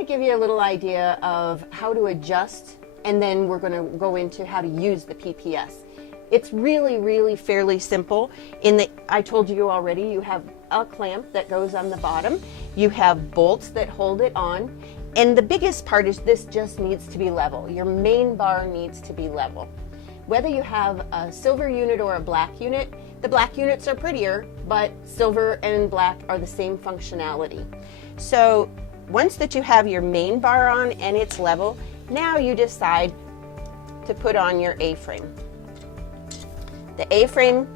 going to give you a little idea of how to adjust, and then we're going to go into how to use the PPS. It's really fairly simple in that I told you already, you have a clamp that goes on the bottom, you have bolts that hold it on, and the biggest part is this just needs to be level. Your main bar needs to be level. Whether you have a silver unit or a black unit, the black units are prettier, but silver and black are the same functionality. So once that you have your main bar on and it's level, now you decide to put on your A-frame. The A-frame,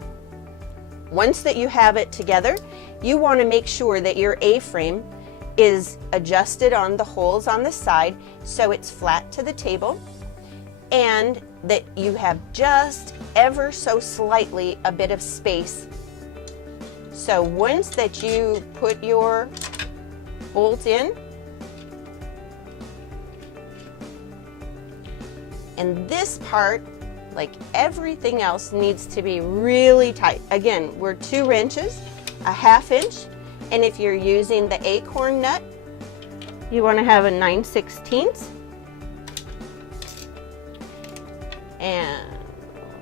once that you have it together, you want to make sure that your A-frame is adjusted on the holes on the side so it's flat to the table, and that you have just ever so slightly a bit of space. So once that you put your bolt in, and this part, like everything else, needs to be really tight. Again, we're 2 wrenches, a 1/2 inch, and if you're using the acorn nut, you want to have a 9/16, and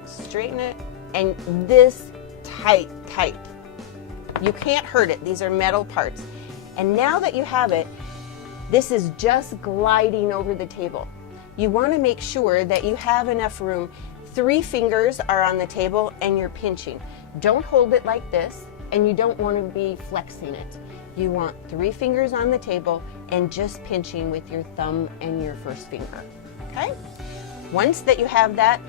straighten it, and this tight. You can't hurt it. These are metal parts. And now that you have it, this is just gliding over the table. You want to make sure that you have enough room. 3 fingers are on the table and you're pinching. Don't hold it like this, and you don't want to be flexing it. You want 3 fingers on the table and just pinching with your thumb and your first finger. Okay? Once that you have that,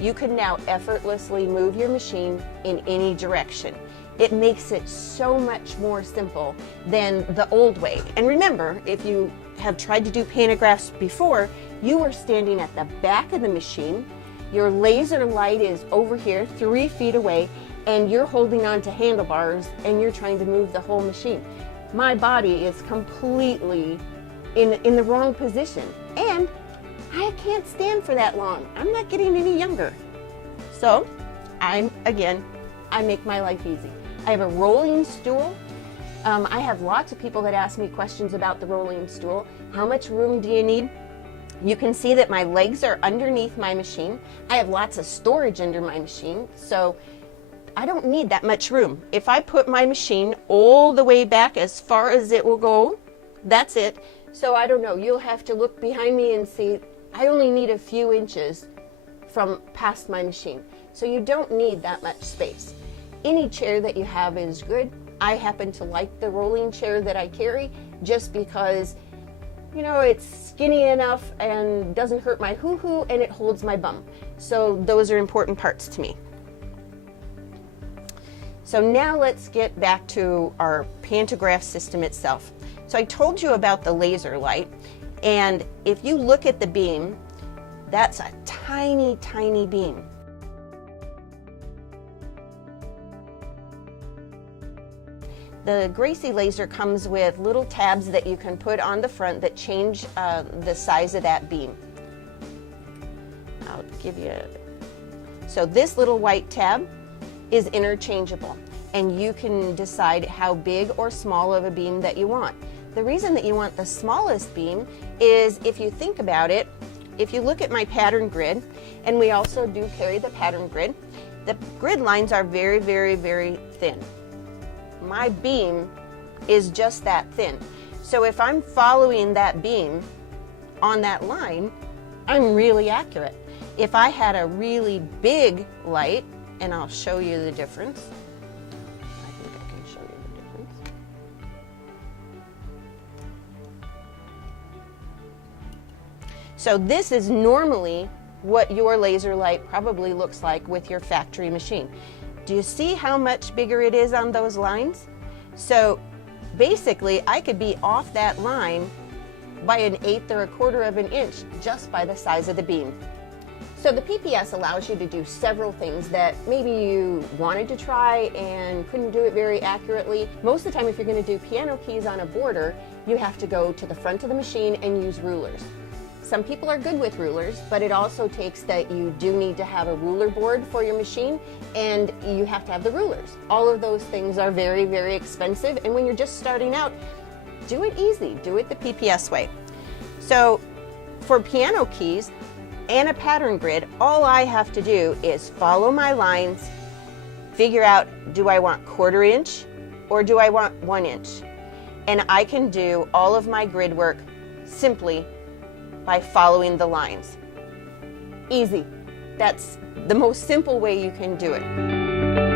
you can now effortlessly move your machine in any direction. It makes it so much more simple than the old way. And remember, if you have tried to do pantographs before, you are standing at the back of the machine, your laser light is over here 3 feet away, and you're holding on to handlebars and you're trying to move the whole machine. My body is completely in the wrong position, and I can't stand for that long. I'm not getting any younger. So I make my life easy. I have a rolling stool. I have lots of people that ask me questions about the rolling stool. How much room do you need? You can see that my legs are underneath my machine. I have lots of storage under my machine, so I don't need that much room. If I put my machine all the way back as far as it will go, that's it. So I don't know, you'll have to look behind me and see I only need a few inches from past my machine. So you don't need that much space. Any chair that you have is good. I happen to like the rolling chair that I carry just because, you know, it's skinny enough and doesn't hurt my hoo-hoo, and it holds my bum. So those are important parts to me. So now let's get back to our pantograph system itself. So I told you about the laser light, and if you look at the beam, that's a tiny beam. The Gracie laser comes with little tabs that you can put on the front that change the size of that beam. I'll give you so this little white tab is interchangeable, and you can decide how big or small of a beam that you want. The reason that you want the smallest beam is, if you think about it, if you look at my pattern grid, and we also do carry the pattern grid, the grid lines are very thin. My beam is just that thin. So if I'm following that beam on that line, I'm really accurate. If I had a really big light, and I'll show you the difference. I think I can show you the difference. So this is normally what your laser light probably looks like with your factory machine. Do you see how much bigger it is on those lines? So basically, I could be off that line by 1/8 or 1/4 of an inch just by the size of the beam. So the PPS allows you to do several things that maybe you wanted to try and couldn't do it very accurately. Most of the time, if you're going to do piano keys on a border, you have to go to the front of the machine and use rulers. Some people are good with rulers, but it also takes that you do need to have a ruler board for your machine, and you have to have the rulers. All of those things are very expensive, and when you're just starting out, Do it easy. Do it the PPS way. So for piano keys and a pattern grid, all I have to do is follow my lines, figure out, do I want 1/4 inch or do I want 1 inch? And I can do all of my grid work simply by following the lines. Easy. That's the most simple way you can do it.